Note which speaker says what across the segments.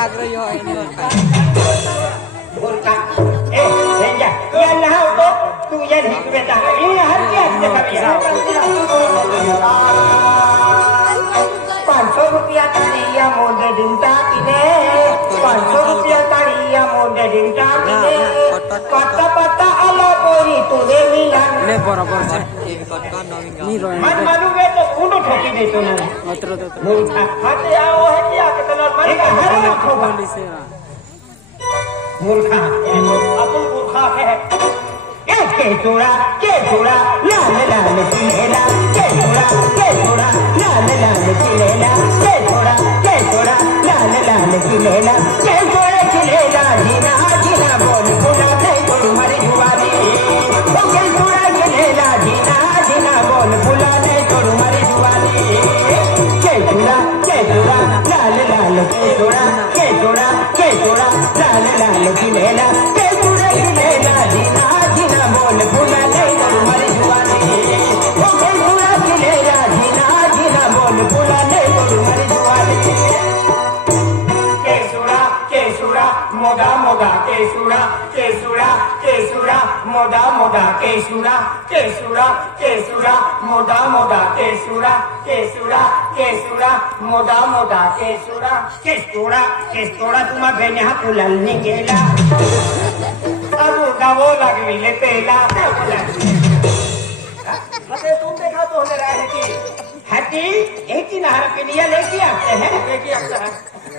Speaker 1: agroyo eh ya ya ya 500 rupiah tadi ya mau dedinta 500 rupiah tadi ya mau Allah ini tuh मूर्खा अपन मूर्खा है के चोरा के चोरा लाल लाल सिंहेला के चोरा के केसुरा केसुरा केसुरा मोदा मोदा केसुरा केसुरा केसुरा मोदा मोदा केसुरा केसुरा केसुरा मोदा मोदा केसुरा केसुरा केसुरा तुम्हा बेने हा फुलांनी गेला अरू गावो लागविले पेला अरे तुम देखा तो हो रहा है कि हटी एक ही नहर के लिए लेके आते हैं। लेके आते हैं।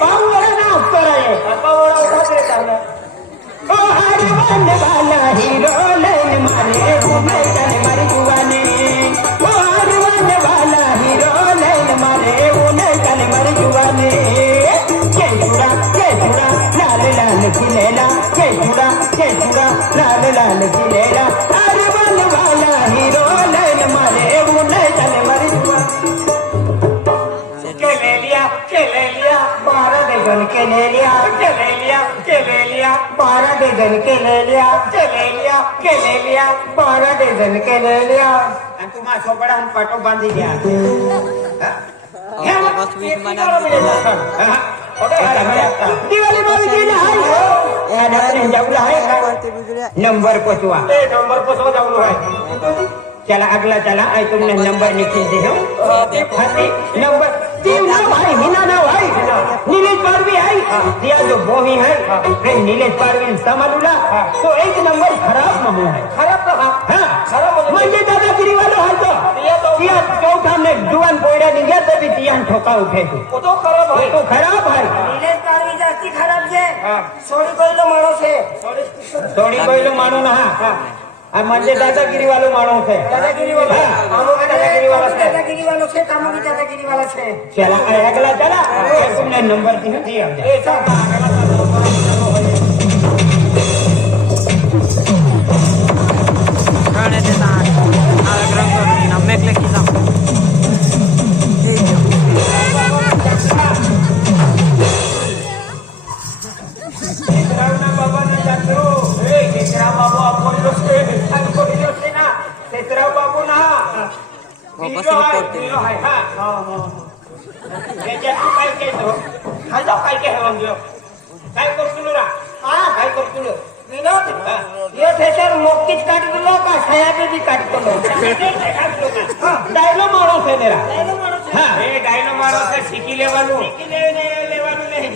Speaker 1: ಬಾವುಗಳ ಉತ್ತರ ಬಾವುಗಳ ಉತ್ತರ ಓ ಹರಿ ಬಂದ ಬಾಲ ಹೀರೋ केलेल्या केलेल्या केलेल्या बारा डझन केलेल्या. आणि तू माझ्या सोबत
Speaker 2: आणि पाठो
Speaker 1: नंबर पोचवा. नंबर पोचवा जाऊ आहे त्याला अगला त्याला नंबर निघतील हो. नंबर. ટીમ ને જુવાન પોયડા ની ગયા તો ઠોકા ઉઠે તો ખરાબ હોય
Speaker 3: તો ખરાબ હે ખરાબ છે સોડી માણો છે
Speaker 1: સોડી ના હા म्हणजे
Speaker 3: दादागिरी वालो माणूस आहे दादागिरी वाला अमुक
Speaker 1: दादागिरी वाला दादागिरी वालो दादागिरी वाला नंबर दिला ડાયલો મારો છે નેરા. હા. એ ડાયલો મારો
Speaker 3: છે
Speaker 1: શીખી લેવાનું. શીખી લેવાનું નહીં.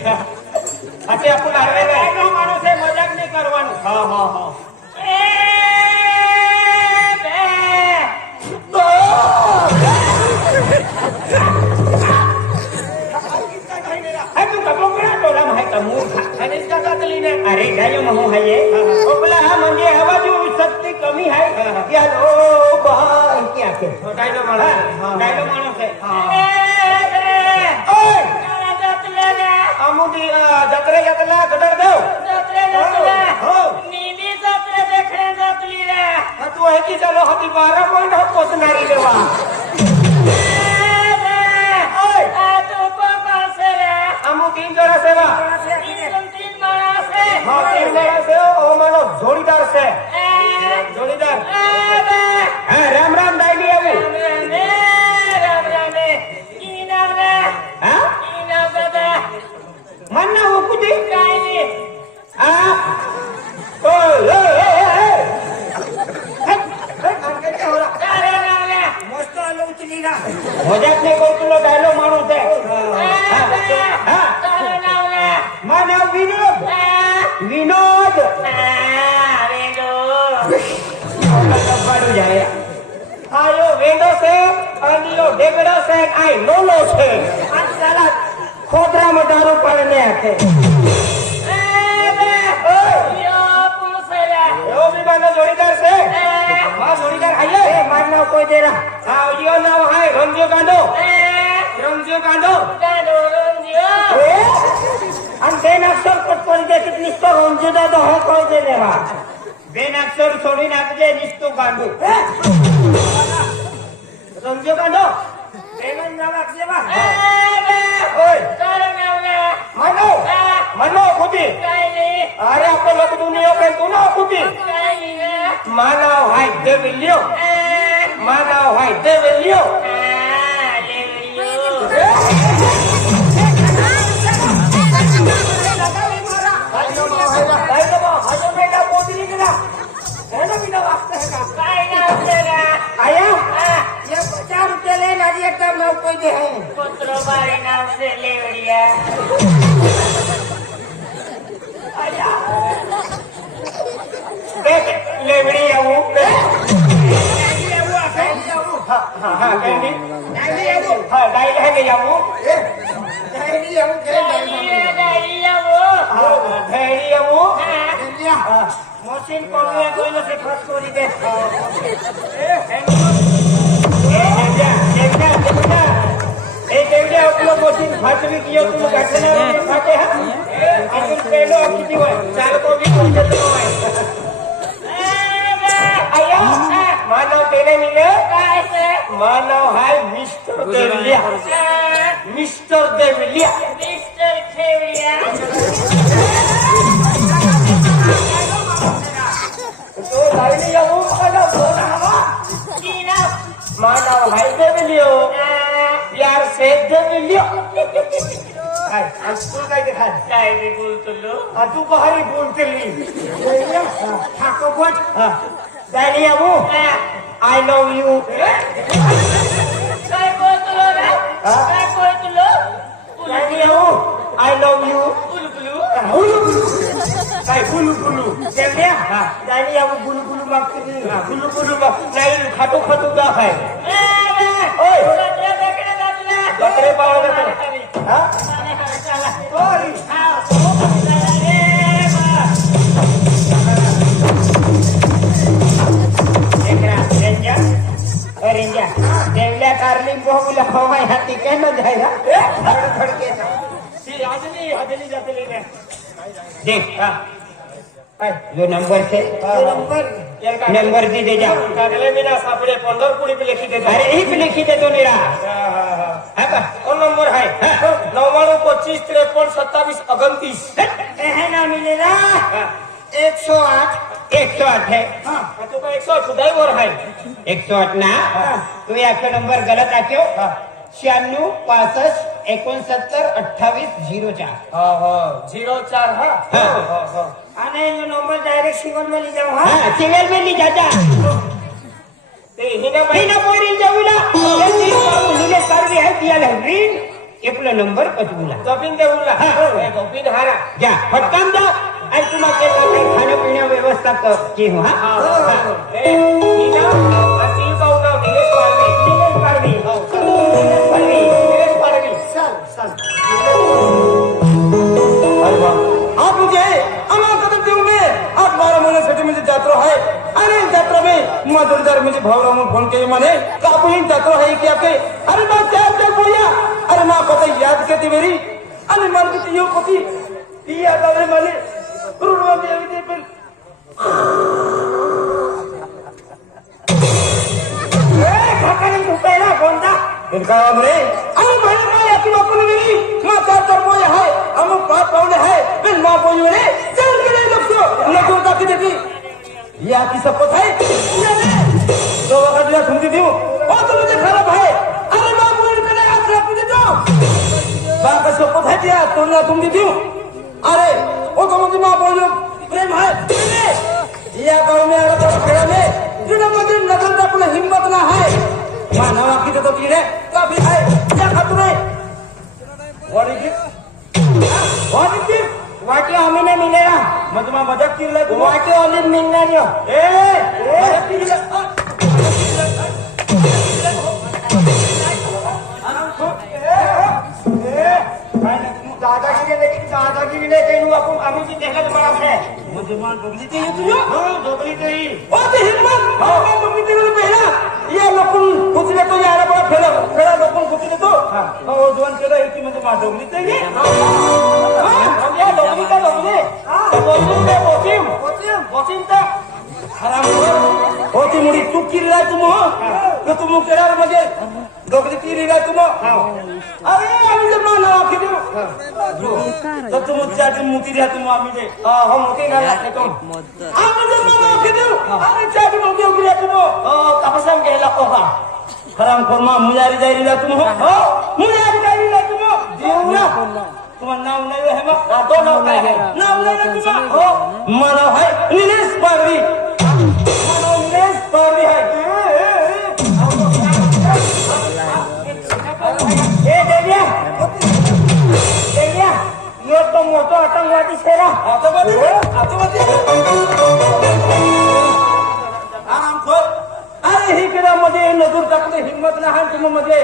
Speaker 1: અરે ગાયો હું હાયે હા
Speaker 2: મંગે હવા જો શક્તિ કમી હાય. યાદ બહાર ક્યાં છે. ડાયલો માણસ જોડીદાર છે જોડીદાર જાય. આ યો વેંડો છે ડેગડો છે આ નોલો છે. આ સાલા ખોદરામાં દારૂ પડે ને આખે. જોડીદાર છે. જોડીદાર આઈએ મારનાવ કોઈ દેરા આવજો નાવ હાય રંજો કાંડો રંજો કાંડો અને તેના સર પટ પડી દે કેટલી સર રંજો દાદો હો કોઈ દે બેન અક્ષર છોડી નાખજે નિસ્તો ગાંડો રંજ્યો ગાંડો
Speaker 3: એનું નામ આપજે બા.
Speaker 2: ઓય. માનો માનો ખુદી અરે આપણે લોકો દુનિયા કે તું ના ખુદી માનવ હાય દે વિલ્યો માનવ હાય દે વિલ્યો तिरीकडा एवढं बिना
Speaker 3: वागतंय का
Speaker 2: काय नाही आपल्याला आया? ये पचास रुपये ले माझी एकदम तो नौको दे है। कुत्रो बारी नाव से लेवडिया आया। देख लेवडी येऊ हाँ हाँ हाँ कैंडी कैंडी येऊ हाँ डाइल है के येऊ कैंडी येऊ कैंडी येऊ हाँ कैंडी येऊ कैंडी येऊ মসিন কমিয়ে কইল সে ফাঁস করি দে এ হ্যাংলা এই মিস্টার দেবলিয়া মিস্টার দেবলিয়া मां ना भाई के मिलियो यार सेठ के मिलियो हाय हम स्कूल का नाही गुलू गुलू जेवल्या नाही या गुलू गुलू मागते गुलू गुलू नाही खाटो खाटो जा आहे ओय बकरे पाव हा सॉरी रेंजा देवल्या कार्लिंग बहुला हवा हाती काय न जायला थोडं थोडं केसा सी आजली आजली जाते लेने देख हाँ हाँ, जो नंबर थे हाँ, हाँ। नंबर? दी दे जा। कागले बिना सापड़े पंद्रह कुड़ी पे लिखी दे अरे यही पे लिखी दे दो मेरा है का कौन नंबर है? तो नवाणु पच्चीस तिरपन सत्ताईस अगनतीस
Speaker 3: है ना मिलेगा। एक सौ आठ।
Speaker 2: एक सौ आठ है। तो एक सौ आठ उदय और है। एक सौ आठ ना? तो ये आपका नंबर गलत आ क्यों? छियानवे पासठ एकोनसत्तर अट्ठावीस ज़ीरो चार।
Speaker 3: ज़ीरो चार हाँ। आने जो नंबर डायरेक्ट सिंगल में ले जाओ हां?
Speaker 2: सिंगल में ले जाता। ते हिना महिना पोरी जाऊला हे ती पाऊ हिने सर्वे है दिया ले ग्रीन एकला नंबर पटवला
Speaker 3: गोपिन देऊला
Speaker 2: हां।
Speaker 3: गोपिन हारा।
Speaker 2: जा पटकन जा। आणि तुम्हा के काय खाणं पिणं व्यवस्था कर की हां
Speaker 3: हिना असील
Speaker 4: पाऊ ना दिले सर्वे जो है। अरे इस यात्रा में मा जोरदार म्हणजे भाऊराव म्हणून फ़ोन केले म्हणे कापून जातो आहे की आपे अरे मा चार चार बोलिया? अरे मा पता याद करते मेरी? आणि मन की यो पती ती याद आले म्हणे रुडवा मी अभी ते पण
Speaker 3: ए, ठकाने झोपायला कोणता
Speaker 4: इनका म्हणे अरे म्हणे मा याची बापून मेरी। मा चार चार बोले आहे अमुक पाच पावले आहे पण मा बोली म्हणे चल गेले लोक नज़र टाकी देती। ये आपकी सब पता है तो अगर मैं सुनती थी और तो मुझे खराब है अरे मैं बोल कर आज रात मुझे दो बाप सब पता है तो ना तुम दी थी अरे वो तो मुझे मां बोल प्रेम है या गांव में अरे तो खेड़ा में जिन्हें मुझे नजर तक अपने हिम्मत ना है मानवा की तो तीन है तो अभी है या खतरे और ये और ये
Speaker 3: वाटी हमी नाही मिलेगा
Speaker 4: मग तुम्हा मदत किल्ल
Speaker 3: वाटी ओली मिळणार यो
Speaker 4: ए मदत किल्ल
Speaker 3: दादागिरी लेकिन दादागिरी नाही काही नु आम्ही जी देखला तुम्हाला
Speaker 4: आपले मुजमान बगली ते. तुझो
Speaker 3: हो, ते
Speaker 4: ओ ते हिरमन हो, हो फेला फेला लोकून कुचले हो. दोन केला होती म्हणजे
Speaker 3: माझं ते
Speaker 4: লগনি তা লগনি বচিম তে বচিম বচিম বচিম তে হারাম ও তুমি চুকিল্লা তুমি তো তুমি কেরার মধ্যে লগনি তিরিলা তুমি আরে আমি তো না না খিদু তো তুমি চাটি
Speaker 3: মুতি দিয়া তুমি আমি যে
Speaker 4: হ মুতি না লাগে তুমি আমি তো না না খিদু আরে
Speaker 3: চাটি মুতি দিয়া তুমি
Speaker 4: ও তাপসাম গেলা কোহা হারাম করমা মুজারি যাইলা তুমি হ মুজারি যাইলা তুমি দিও না नहीं है नहीं है हो है है
Speaker 3: तो आतंकवादी शेरा
Speaker 4: आतंकवादी आतंकवादी आरामखोर अरे ही केला मध्ये नजूर हिम्मत नाही तुम मध्ये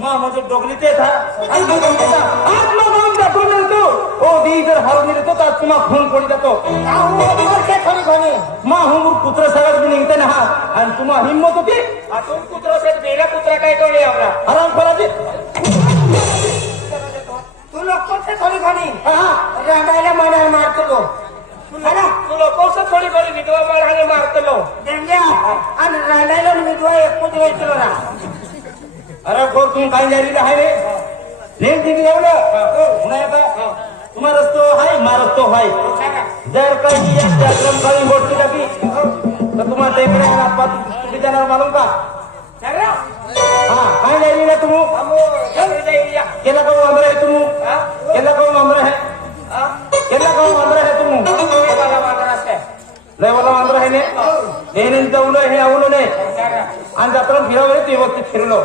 Speaker 4: मा मध्ये डोगली ते था आणि मग म्हणता, आज मग गाऊन जातो म्हणतो ओ दी जर हरवून देतो तर आज तुम्हा खून पडी जातो
Speaker 3: थोडी कोणी
Speaker 4: मा हुंगूर कुत्र सगळ्यात मी निघते ना हा आणि तुम्हा हिंमत होती
Speaker 3: आतून कुत्रा सेट बेला कुत्रा काय तोडे आवडा
Speaker 4: आराम करायची
Speaker 3: तू लोक थोडी कोणी
Speaker 4: हा
Speaker 3: रंगायला मनाला मारतो तो तू लोक थोडी कोणी विधवा मारहाने मारतो देंग्या आणि रंगायला विधवा एकूच घ्यायचो ना
Speaker 4: अरे खोर तुम्ही काय जारी आहे रे लेन दिली एवढं नाही का तुम्हा रस्तो हाय मा रस्तो हाय जर काही एक कार्यक्रम काही गोष्टी टाकी तर तुम्हाला टेकडे तुम्ही जाणार मालूम का? हा काय ना तुम्ही केला का आंध्र है तुम? केला का आंध्र है। केला का आंध्र है तुम लय मला आंध्र आहे ने हे नेमकं उलं हे आवलं नाही आणि जाताना फिरावं ते व्यवस्थित फिरलो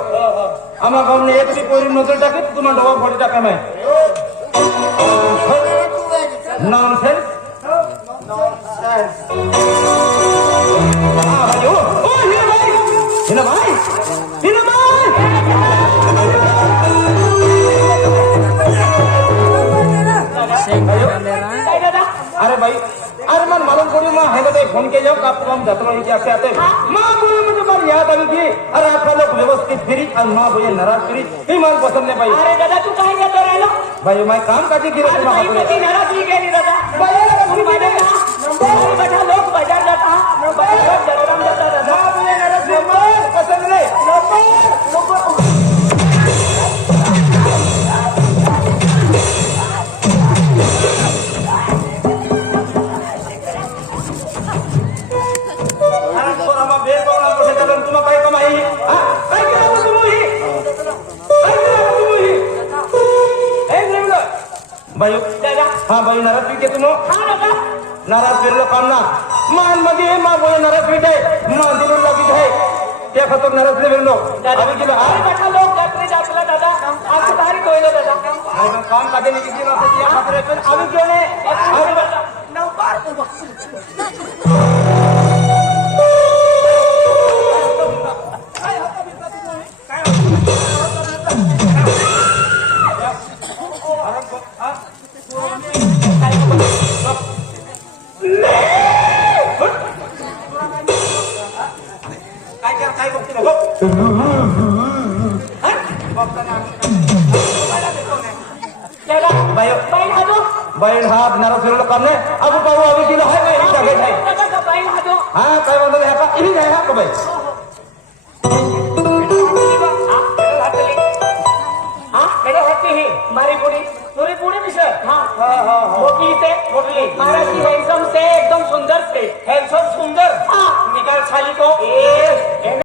Speaker 4: आम्हा गावने एक ती पोरी नजर टाकी तुम्हाला डोबा फोडी टाका माय नॉनसेन्स हा भाई ओ ओ हिना भाई हिना भाई हिना भाई अरे भाई अरे मन मालूम सांगितलं फोन केल्यावर कापराम जत्रा यायची असे आता महापुय म्हणजे मला याद आ की अरे आप लोग व्यवस्थित फिरी ना महापुय नराज फिरी ही मला पसंत नाही पाहिजे
Speaker 3: अरे दादा तू काय करतो राहिलो
Speaker 4: भाई माय काम
Speaker 3: काढली की नराजगी गेली दादा लोक बजार जाता
Speaker 4: फसवणारच नाही म्हणलो आम्ही गेलो.
Speaker 3: लोक जात्रे जातला दादा. आमचं भारी कोयलो दादा.
Speaker 4: काम काढे निघली आम्ही गेले
Speaker 5: काय बघते बाई
Speaker 2: बैल
Speaker 5: हा। नारा फिरवलं काम नाही पाहू आम्ही तिला हाय बाई रिक्षा घेत आहे
Speaker 2: बैल
Speaker 5: हा काय म्हणतो ह्या का इही आहे हा का बाई
Speaker 2: हा मेरे ही पुडी तुरी पुडी मिसळ हा मोठी ते मोठी महाराज हैंडसम से एकदम सुंदर से हैंडसम सुंदर हा निकाल खाली को